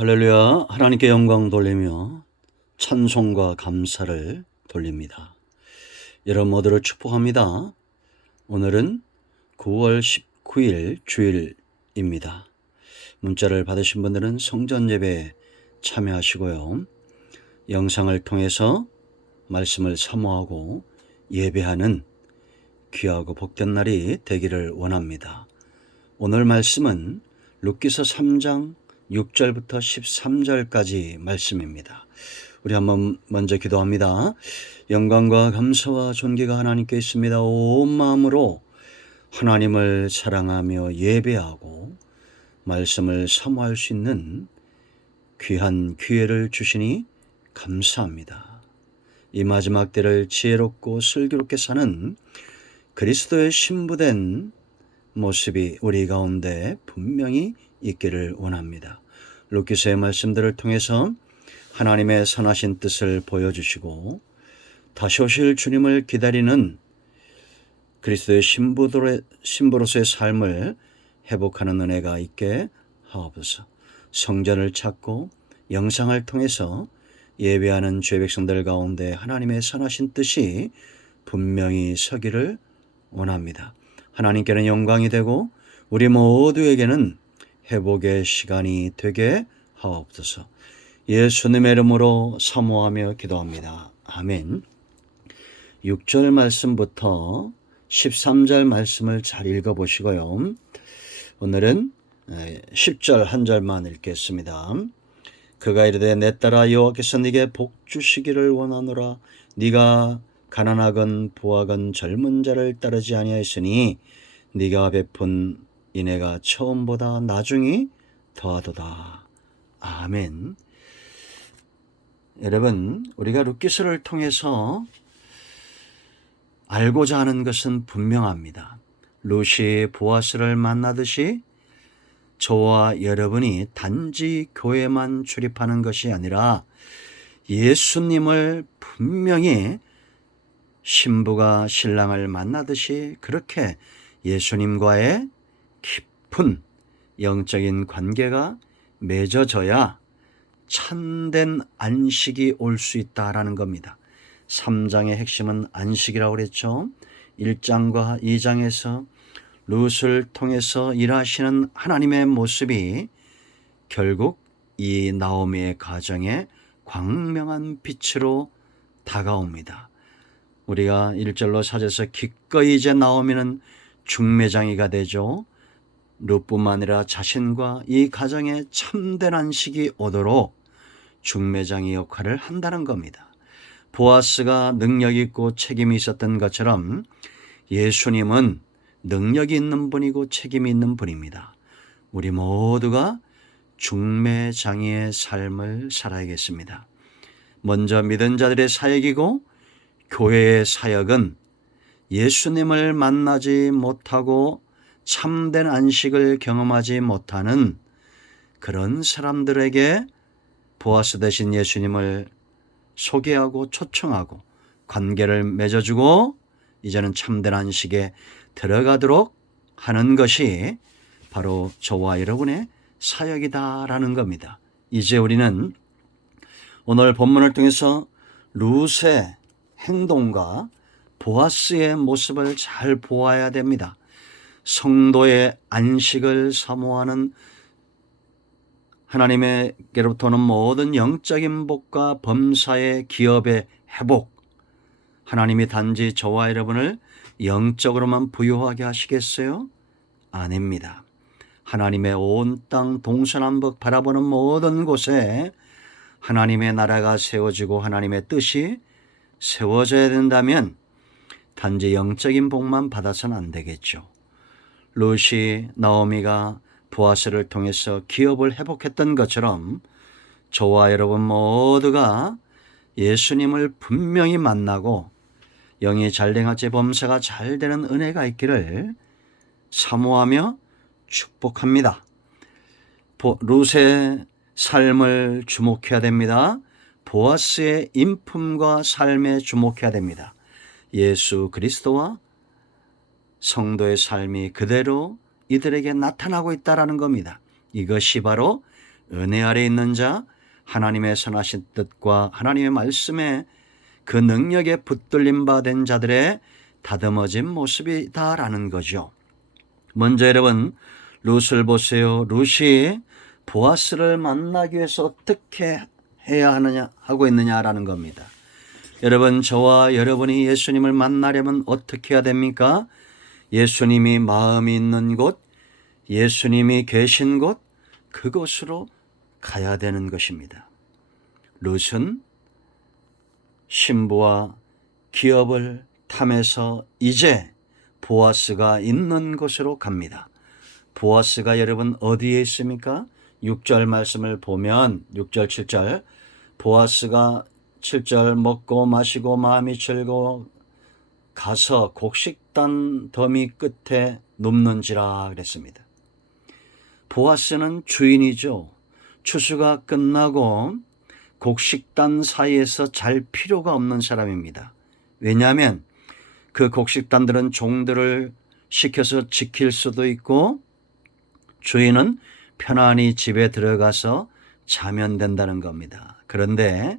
할렐루야. 하나님께 영광 돌리며 찬송과 감사를 돌립니다. 여러분 모두를 축복합니다. 오늘은 9월 19일 주일입니다. 문자를 받으신 분들은 성전 예배에 참여하시고요. 영상을 통해서 말씀을 사모하고 예배하는 귀하고 복된 날이 되기를 원합니다. 오늘 말씀은 룻기서 3장 6절부터 13절까지 말씀입니다. 우리 한번 먼저 기도합니다. 영광과 감사와 존귀가 하나님께 있습니다. 온 마음으로 하나님을 사랑하며 예배하고 말씀을 사모할 수 있는 귀한 기회를 주시니 감사합니다. 이 마지막 때를 지혜롭고 슬기롭게 사는 그리스도의 신부된 모습이 우리 가운데 분명히 있기를 원합니다. 룻기서의 말씀들을 통해서 하나님의 선하신 뜻을 보여주시고 다시 오실 주님을 기다리는 그리스도의 신부로서의 삶을 회복하는 은혜가 있게 하옵소서. 성전을 찾고 영상을 통해서 예배하는 주의 백성들 가운데 하나님의 선하신 뜻이 분명히 서기를 원합니다. 하나님께는 영광이 되고 우리 모두에게는 회복의 시간이 되게 하옵소서. 예수님의 이름으로 사모하며 기도합니다. 아멘. 6절 말씀부터 13절 말씀을 잘 읽어보시고요. 오늘은 10절 한 절만 읽겠습니다. 그가 이르되 내 딸아 여호와께서 네게 복 주시기를 원하노라. 네가 가난하건 부하건 젊은 자를 따르지 아니하였으니 네가 베푼 이내가 처음보다 나중이 더하도다. 아멘. 여러분, 우리가 룻기서를 통해서 알고자 하는 것은 분명합니다. 룻이 보아스를 만나듯이 저와 여러분이 단지 교회만 출입하는 것이 아니라 예수님을 분명히 신부가 신랑을 만나듯이 그렇게 예수님과의 깊은 영적인 관계가 맺어져야 참된 안식이 올 수 있다라는 겁니다. 3장의 핵심은 안식이라고 그랬죠. 1장과 2장에서 룻을 통해서 일하시는 하나님의 모습이 결국 이 나오미의 가정에 광명한 빛으로 다가옵니다. 우리가 1절로 찾아서 기꺼이 이제 나오미는 중매장이가 되죠. 룻뿐만 아니라 자신과 이 가정에 참된 안식이 오도록 중매장의 역할을 한다는 겁니다. 보아스가 능력 있고 책임이 있었던 것처럼 예수님은 능력이 있는 분이고 책임이 있는 분입니다. 우리 모두가 중매장의의 삶을 살아야겠습니다. 먼저 믿은 자들의 사역이고 교회의 사역은 예수님을 만나지 못하고 참된 안식을 경험하지 못하는 그런 사람들에게 보아스 대신 예수님을 소개하고 초청하고 관계를 맺어주고 이제는 참된 안식에 들어가도록 하는 것이 바로 저와 여러분의 사역이다라는 겁니다. 이제 우리는 오늘 본문을 통해서 룻의 행동과 보아스의 모습을 잘 보아야 됩니다. 성도의 안식을 사모하는 하나님께로부터 오는 모든 영적인 복과 범사의 기업의 회복, 하나님이 단지 저와 여러분을 영적으로만 부유하게 하시겠어요? 아닙니다. 하나님의 온 땅 동서남북 바라보는 모든 곳에 하나님의 나라가 세워지고 하나님의 뜻이 세워져야 된다면 단지 영적인 복만 받아서는 안 되겠죠. 룻이 나오미가 보아스를 통해서 기업을 회복했던 것처럼 저와 여러분 모두가 예수님을 분명히 만나고 영이 잘돼같이 범사가 잘 되는 은혜가 있기를 사모하며 축복합니다. 룻의 삶을 주목해야 됩니다. 보아스의 인품과 삶에 주목해야 됩니다. 예수 그리스도와 성도의 삶이 그대로 이들에게 나타나고 있다는 겁니다. 이것이 바로 은혜 아래 있는 자, 하나님의 선하신 뜻과 하나님의 말씀에 그 능력에 붙들림 받은 자들의 다듬어진 모습이다라는 거죠. 먼저 여러분 룻을 보세요. 룻이 보아스를 만나기 위해서 어떻게 해야 하고 있느냐라는 겁니다. 여러분, 저와 여러분이 예수님을 만나려면 어떻게 해야 됩니까? 예수님이 마음이 있는 곳, 예수님이 계신 곳, 그곳으로 가야 되는 것입니다. 룻은 신부와 기업을 탐해서 이제 보아스가 있는 곳으로 갑니다. 보아스가 여러분 어디에 있습니까? 6절 말씀을 보면 6절 7절 보아스가 7절 먹고 마시고 마음이 즐거워 가서 곡식단 더미 끝에 눕는지라 그랬습니다. 보아스는 주인이죠. 추수가 끝나고 곡식단 사이에서 잘 필요가 없는 사람입니다. 왜냐하면 그 곡식단들은 종들을 시켜서 지킬 수도 있고 주인은 편안히 집에 들어가서 자면 된다는 겁니다. 그런데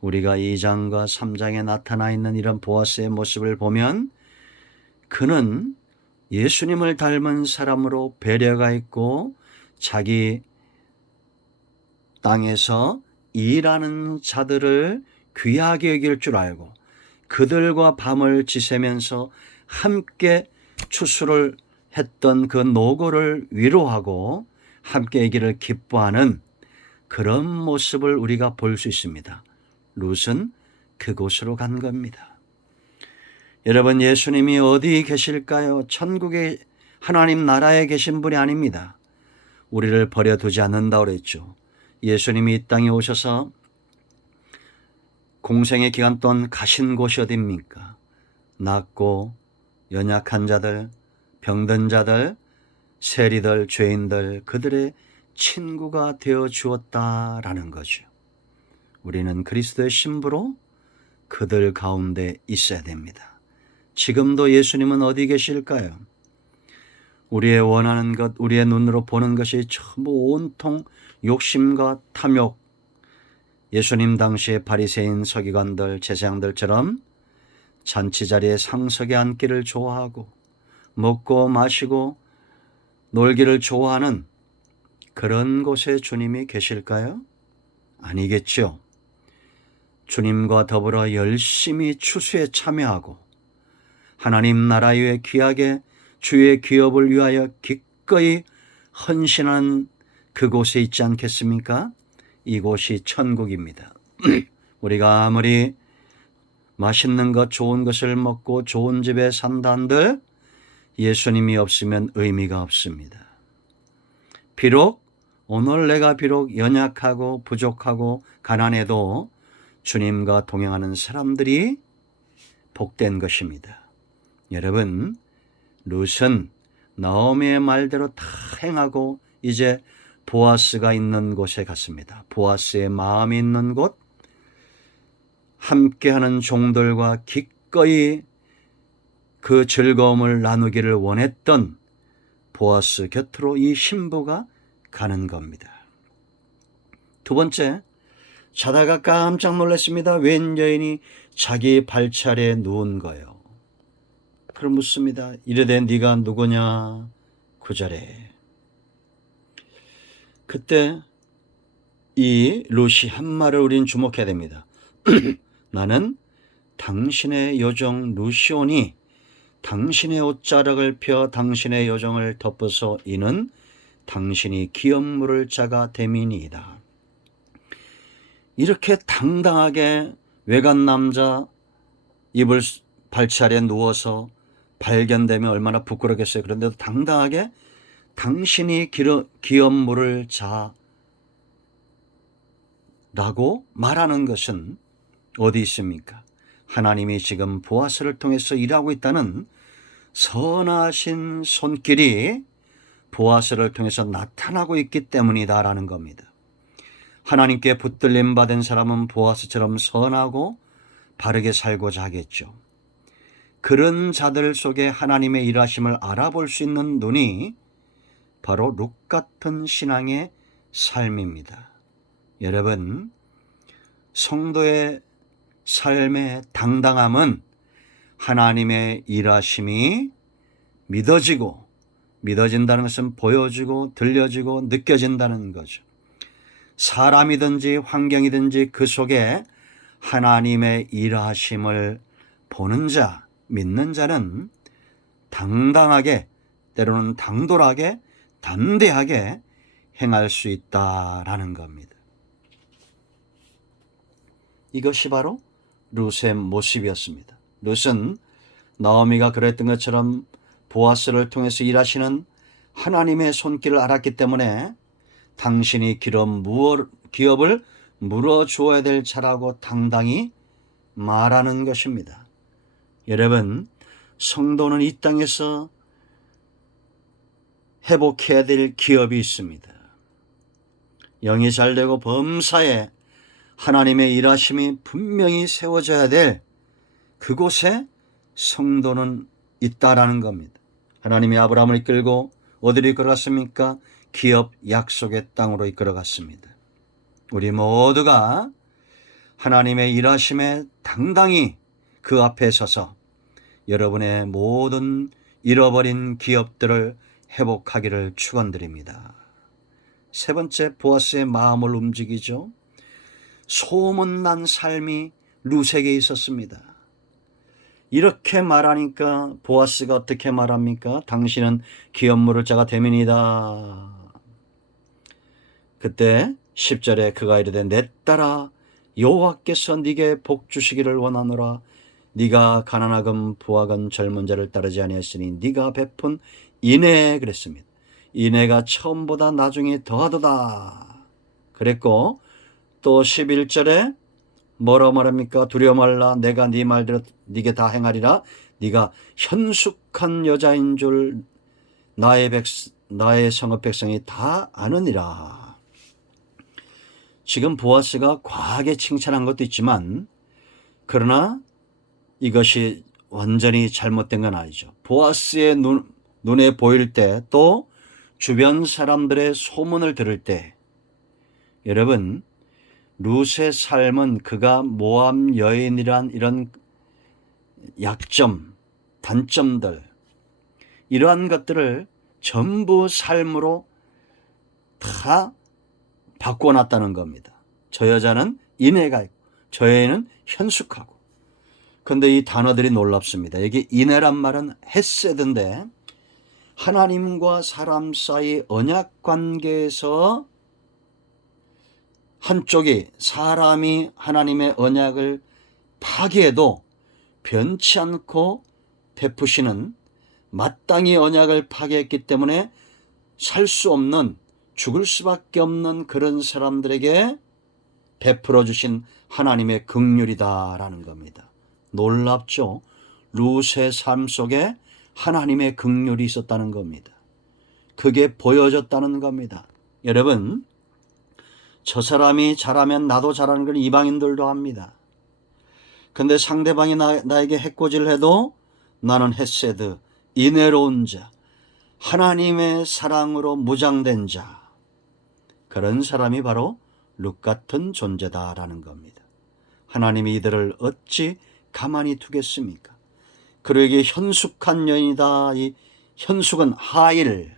우리가 2장과 3장에 나타나 있는 이런 보아스의 모습을 보면 그는 예수님을 닮은 사람으로 배려가 있고 자기 땅에서 일하는 자들을 귀하게 여길 줄 알고 그들과 밤을 지새면서 함께 추수를 했던 그 노고를 위로하고 함께 이기를 기뻐하는 그런 모습을 우리가 볼 수 있습니다. 룻은 그곳으로 간 겁니다. 여러분, 예수님이 어디 계실까요? 천국의 하나님 나라에 계신 분이 아닙니다. 우리를 버려두지 않는다고 그랬죠. 예수님이 이 땅에 오셔서 공생의 기간 동안 가신 곳이 어디입니까? 낫고 연약한 자들, 병든 자들, 세리들, 죄인들, 그들의 친구가 되어 주었다라는 거죠. 우리는 그리스도의 신부로 그들 가운데 있어야 됩니다. 지금도 예수님은 어디 계실까요? 우리의 원하는 것, 우리의 눈으로 보는 것이 전부 온통 욕심과 탐욕, 예수님 당시의 바리새인 서기관들, 제사장들처럼 잔치 자리에 상석에 앉기를 좋아하고 먹고 마시고 놀기를 좋아하는 그런 곳에 주님이 계실까요? 아니겠죠. 주님과 더불어 열심히 추수에 참여하고 하나님 나라 위에 귀하게 주의 기업을 위하여 기꺼이 헌신하는 그곳에 있지 않겠습니까? 이곳이 천국입니다. 우리가 아무리 맛있는 것, 좋은 것을 먹고 좋은 집에 산다 한들 예수님이 없으면 의미가 없습니다. 비록 오늘 내가 비록 연약하고 부족하고 가난해도 주님과 동행하는 사람들이 복된 것입니다. 여러분, 룻은 나오미의 말대로 다 행하고 이제 보아스가 있는 곳에 갔습니다. 보아스의 마음이 있는 곳, 함께하는 종들과 기꺼이 그 즐거움을 나누기를 원했던 보아스 곁으로 이 신부가 가는 겁니다. 두 번째, 자다가 깜짝 놀랐습니다. 웬 여인이 자기 발차례에 누운 거예요. 그럼 묻습니다. 이르되 네가 누구냐? 9절에 그때 이 룻이 한 말을 우린 주목해야 됩니다. 나는 당신의 요정 룻이오니 당신의 옷자락을 펴 당신의 요정을 덮어서 이는 당신이 기업 물을 자가 됨이니이다. 이렇게 당당하게 외간 남자 이불 발차례에 누워서 발견되면 얼마나 부끄럽겠어요. 그런데도 당당하게 당신이 기업 물을 자라고 말하는 것은 어디 있습니까? 하나님이 지금 보아스를 통해서 일하고 있다는 선하신 손길이 보아스를 통해서 나타나고 있기 때문이다라는 겁니다. 하나님께 붙들림 받은 사람은 보아스처럼 선하고 바르게 살고자 하겠죠. 그런 자들 속에 하나님의 일하심을 알아볼 수 있는 눈이 바로 룻 같은 신앙의 삶입니다. 여러분, 성도의 삶의 당당함은 하나님의 일하심이 믿어진다는 것은 보여지고 들려지고 느껴진다는 거죠. 사람이든지 환경이든지 그 속에 하나님의 일하심을 보는 자, 믿는 자는 당당하게, 때로는 당돌하게, 담대하게 행할 수 있다라는 겁니다. 이것이 바로 룻의 모습이었습니다. 룻은 나오미가 그랬던 것처럼 보아스를 통해서 일하시는 하나님의 손길을 알았기 때문에 당신이 기업을 물어주어야 될 자라고 당당히 말하는 것입니다. 여러분, 성도는 이 땅에서 회복해야 될 기업이 있습니다. 영이 잘되고 범사에 하나님의 일하심이 분명히 세워져야 될 그곳에 성도는 있다라는 겁니다. 하나님이 아브라함을 이끌고 어디로 이끌어갔습니까? 기업 약속의 땅으로 이끌어갔습니다. 우리 모두가 하나님의 일하심에 당당히 그 앞에 서서 여러분의 모든 잃어버린 기업들을 회복하기를 축원드립니다. 세 번째, 보아스의 마음을 움직이죠. 소문난 삶이 룻에게 있었습니다. 이렇게 말하니까 보아스가 어떻게 말합니까? 당신은 기업 물을 자가 됨이니이다. 그때 10절에 그가 이르되 내 딸아 여호와께서 네게 복 주시기를 원하노라. 네가 가난하건 부하건 젊은 자를 따르지 아니하였으니 네가 베푼 인애 그랬습니다. 인애가 처음보다 나중에 더하도다 그랬고, 또 11절에 뭐라 말합니까? 두려워 말라. 내가 네 말대로 네게 다 행하리라. 네가 현숙한 여자인 줄 나의 성읍 백성이 다 아느니라. 지금 보아스가 과하게 칭찬한 것도 있지만, 그러나 이것이 완전히 잘못된 건 아니죠. 보아스의 눈에 보일 때, 또 주변 사람들의 소문을 들을 때, 여러분, 룻의 삶은 그가 모압 여인이란 이런 약점, 단점들, 이러한 것들을 전부 삶으로 다 바꿔놨다는 겁니다. 저 여자는 인애가 있고 저 여인은 현숙하고. 그런데 이 단어들이 놀랍습니다. 여기 인애란 말은 헤세드인데, 하나님과 사람 사이 언약 관계에서 한쪽이 사람이 하나님의 언약을 파기해도 변치 않고 베푸시는, 마땅히 언약을 파기했기 때문에 살 수 없는, 죽을 수밖에 없는 그런 사람들에게 베풀어 주신 하나님의 긍휼이다라는 겁니다. 놀랍죠? 룻의 삶 속에 하나님의 긍휼이 있었다는 겁니다. 그게 보여졌다는 겁니다. 여러분, 저 사람이 잘하면 나도 잘하는 걸 이방인들도 합니다. 근데 상대방이 나에게 해코지를 해도 나는 헤세드, 인애로운 자, 하나님의 사랑으로 무장된 자, 그런 사람이 바로 룻 같은 존재다라는 겁니다. 하나님이 이들을 어찌 가만히 두겠습니까? 그러기에 현숙한 여인이다. 이 현숙은 하일,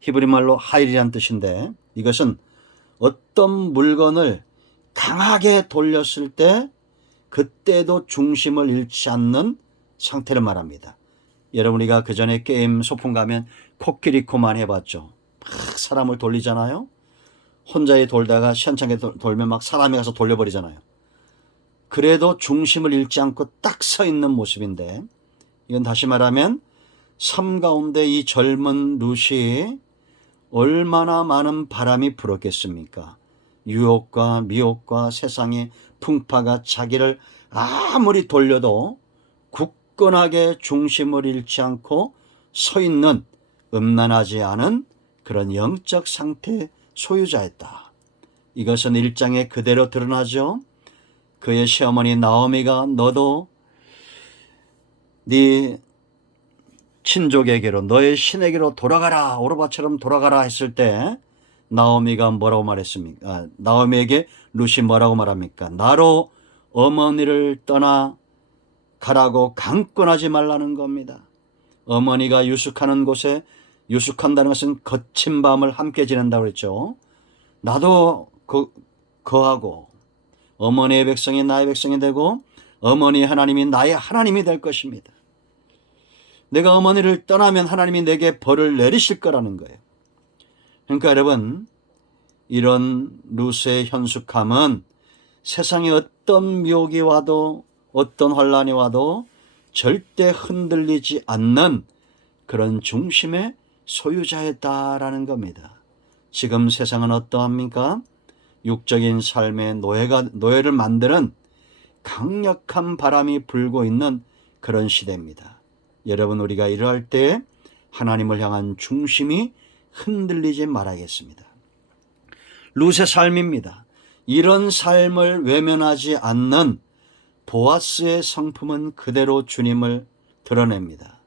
히브리 말로 하일이란 뜻인데, 이것은 어떤 물건을 강하게 돌렸을 때 그때도 중심을 잃지 않는 상태를 말합니다. 여러분, 우리가 그 전에 게임 소풍 가면 코끼리코만 해봤죠. 막 사람을 돌리잖아요. 혼자 돌다가 시원찮게 돌면 막 사람이 가서 돌려버리잖아요. 그래도 중심을 잃지 않고 딱 서 있는 모습인데, 이건 다시 말하면 삶 가운데 이 젊은 룻이 얼마나 많은 바람이 불었겠습니까? 유혹과 미혹과 세상의 풍파가 자기를 아무리 돌려도 굳건하게 중심을 잃지 않고 서 있는, 음란하지 않은 그런 영적 상태의 소유자였다. 이것은 1장에 그대로 드러나죠. 그의 시어머니 나오미가 너도 네 친족에게로, 너의 신에게로 돌아가라, 오르바처럼 돌아가라 했을 때 나오미가 뭐라고 말했습니까? 나오미에게 룻이 뭐라고 말합니까? 나로 어머니를 떠나 가라고 강권하지 말라는 겁니다. 어머니가 유숙하는 곳에, 유숙한다는 것은 거친 밤을 함께 지낸다고 그랬죠. 나도 거하고 어머니의 백성이 나의 백성이 되고 어머니의 하나님이 나의 하나님이 될 것입니다. 내가 어머니를 떠나면 하나님이 내게 벌을 내리실 거라는 거예요. 그러니까 여러분, 이런 룻의 현숙함은 세상에 어떤 미혹이 와도 어떤 환란이 와도 절대 흔들리지 않는 그런 중심의 소유자였다라는 겁니다. 지금 세상은 어떠합니까? 육적인 삶의 노예를 만드는 강력한 바람이 불고 있는 그런 시대입니다. 여러분, 우리가 이러할 때 하나님을 향한 중심이 흔들리지 말아야겠습니다. 룻의 삶입니다. 이런 삶을 외면하지 않는 보아스의 성품은 그대로 주님을 드러냅니다.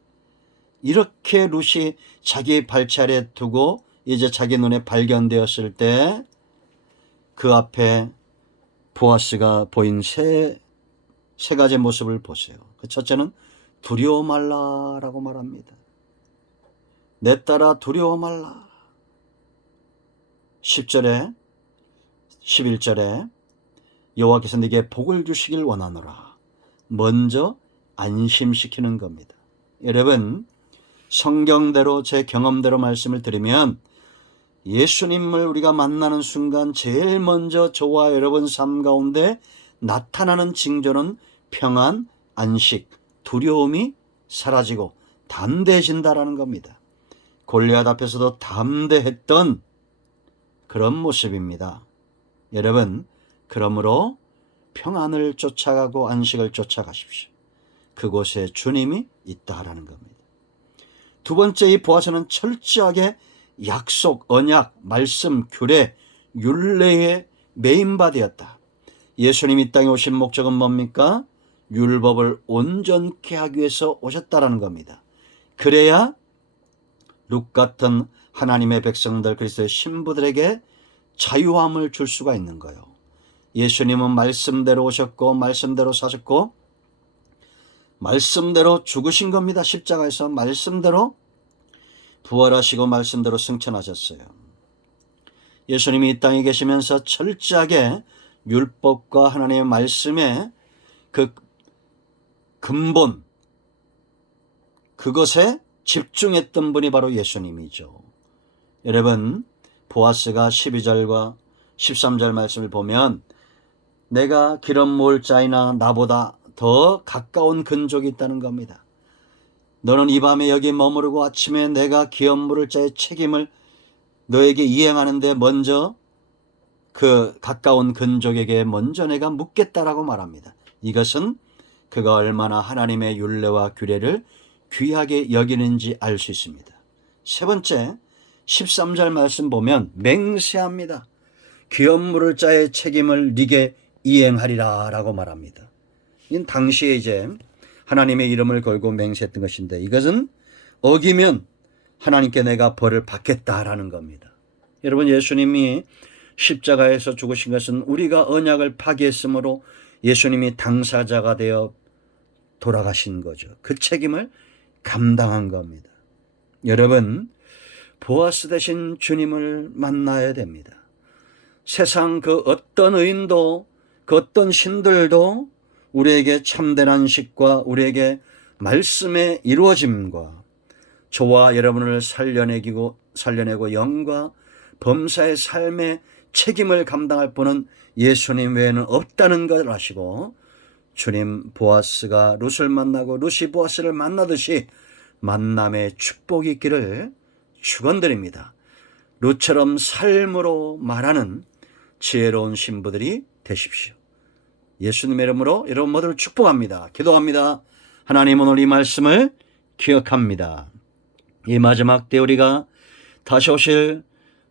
이렇게 룻이 자기 발차례 두고 이제 자기 눈에 발견되었을 때 그 앞에 보아스가 보인 세 가지 모습을 보세요. 그 첫째는 두려워 말라라고 말합니다. 내 딸아 두려워 말라. 10절에 11절에 여호와께서 네게 복을 주시길 원하노라. 먼저 안심시키는 겁니다. 여러분, 성경대로 제 경험대로 말씀을 드리면 예수님을 우리가 만나는 순간 제일 먼저 저와 여러분 삶 가운데 나타나는 징조는 평안, 안식, 두려움이 사라지고 담대해진다라는 겁니다. 골리앗 앞에서도 담대했던 그런 모습입니다. 여러분, 그러므로 평안을 쫓아가고 안식을 쫓아가십시오. 그곳에 주님이 있다라는 겁니다. 두 번째, 이 보아스는 철저하게 약속, 언약, 말씀, 규례, 율례에 메인바되었다. 예수님이 이 땅에 오신 목적은 뭡니까? 율법을 온전케 하기 위해서 오셨다라는 겁니다. 그래야 룻 같은 하나님의 백성들, 그리스도의 신부들에게 자유함을 줄 수가 있는 거예요. 예수님은 말씀대로 오셨고 말씀대로 사셨고 말씀대로 죽으신 겁니다. 십자가에서 말씀대로 부활하시고 말씀대로 승천하셨어요. 예수님이 이 땅에 계시면서 철저하게 율법과 하나님의 말씀의 그 근본, 그것에 집중했던 분이 바로 예수님이죠. 여러분, 보아스가 12절과 13절 말씀을 보면 내가 기름 모을 자이나 나보다 더 가까운 근족이 있다는 겁니다. 너는 이 밤에 여기 머무르고 아침에 내가 기름 물을 자의 책임을 너에게 이행하는데 먼저 그 가까운 근족에게 먼저 내가 묻겠다라고 말합니다. 이것은 그가 얼마나 하나님의 율례와 규례를 귀하게 여기는지 알 수 있습니다. 세 번째, 13절 말씀 보면 맹세합니다. 기업 물을 자의 책임을 네게 이행하리라 라고 말합니다. 이건 당시에 이제 하나님의 이름을 걸고 맹세했던 것인데 이것은 어기면 하나님께 내가 벌을 받겠다라는 겁니다. 여러분, 예수님이 십자가에서 죽으신 것은 우리가 언약을 파기했으므로 예수님이 당사자가 되어 돌아가신 거죠. 그 책임을 감당한 겁니다. 여러분, 보아스 대신 주님을 만나야 됩니다. 세상 그 어떤 의인도 그 어떤 신들도 우리에게 참된 안식과 우리에게 말씀의 이루어짐과 저와 여러분을 살려내고 영과 범사의 삶의 책임을 감당할 분은 예수님 외에는 없다는 것을 아시고 주님, 보아스가 룻을 만나고 룻이 보아스를 만나듯이 만남의 축복이 있기를 축원드립니다. 룻처럼 삶으로 말하는 지혜로운 신부들이 되십시오. 예수님의 이름으로 여러분 모두를 축복합니다. 기도합니다. 하나님, 오늘 이 말씀을 기억합니다. 이 마지막 때 우리가 다시 오실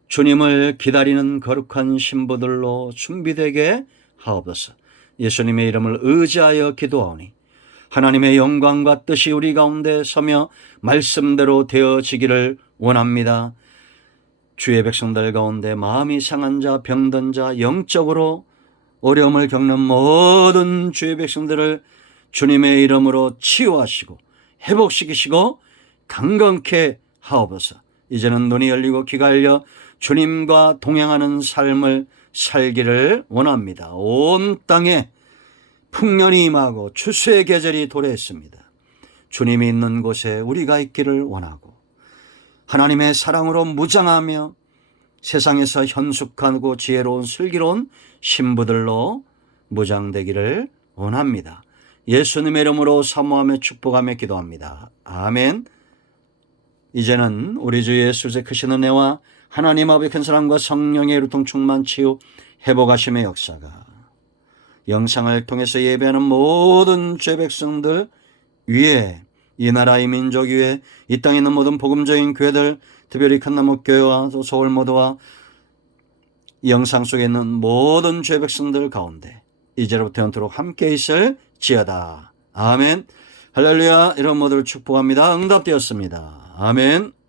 주님을 기다리는 거룩한 신부들로 준비되게 하옵소서. 예수님의 이름을 의지하여 기도하오니 하나님의 영광과 뜻이 우리 가운데 서며 말씀대로 되어지기를 원합니다. 주의 백성들 가운데 마음이 상한 자, 병든 자, 영적으로 어려움을 겪는 모든 주의 백성들을 주님의 이름으로 치유하시고 회복시키시고 강건케 하옵소서. 이제는 눈이 열리고 귀가 열려 주님과 동행하는 삶을 살기를 원합니다. 온 땅에 풍년이 임하고 추수의 계절이 도래했습니다. 주님이 있는 곳에 우리가 있기를 원하고 하나님의 사랑으로 무장하며 세상에서 현숙하고 지혜로운 슬기로운 신부들로 무장되기를 원합니다. 예수님의 이름으로 사모하며 축복하며 기도합니다. 아멘. 이제는 우리 주 예수의 크신 은혜와 하나님 아버지의 큰 사랑과 성령의 이루통 충만 치유 회복하심의 역사가 영상을 통해서 예배하는 모든 죄 백성들 위에, 이 나라의 민족 위에, 이 땅에 있는 모든 복음적인 교회들, 특별히 큰나무교회와 서울모도와 영상 속에 있는 모든 죄 백성들 가운데 이제로부터 영원토록 함께 있을지어다. 아멘. 할렐루야. 이런 모두를 축복합니다. 응답되었습니다. 아멘.